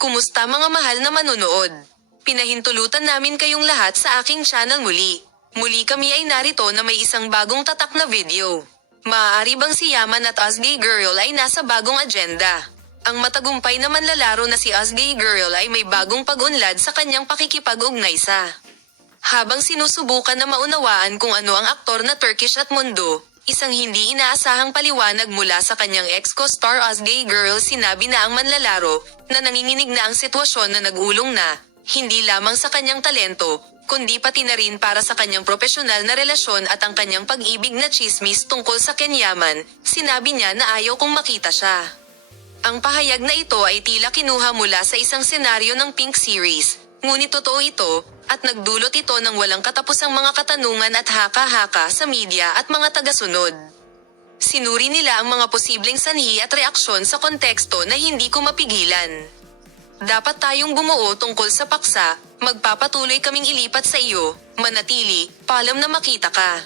Kumusta mga mahal na manonood? Pinahintulutan namin kayong lahat sa aking channel muli. Muli kami ay narito na may isang bagong tatak na video. Maaari bang si Yaman at Asgay Girl ay nasa bagong agenda? Ang matagumpay na manlalaro na si Asgay Girl ay may bagong pag-unlad sa kanyang pakikipag-ugnay sa. Habang sinusubukan na maunawaan kung ano ang aktor na Turkish at Mundo, isang hindi inaasahang paliwanag mula sa kanyang ex-co-star Asgay Girl, sinabi na ang manlalaro, na nanginginig na ang sitwasyon na nag-ulong na, hindi lamang sa kanyang talento, kundi pati na rin para sa kanyang profesional na relasyon at ang kanyang pag-ibig na chismis tungkol sa Yaman. Sinabi niya na ayaw kong makita siya. Ang pahayag na ito ay tila kinuha mula sa isang senaryo ng Pink series, ngunit totoo ito, at nagdulot ito ng walang katapusang mga katanungan at haka-haka sa media at mga tagasunod. Sinuri nila ang mga posibleng sanhi at reaksyon sa konteksto na hindi ko mapigilan. Dapat tayong bumuo tungkol sa paksa, magpapatuloy kaming ilipat sa iyo, manatili, paalam na makita ka.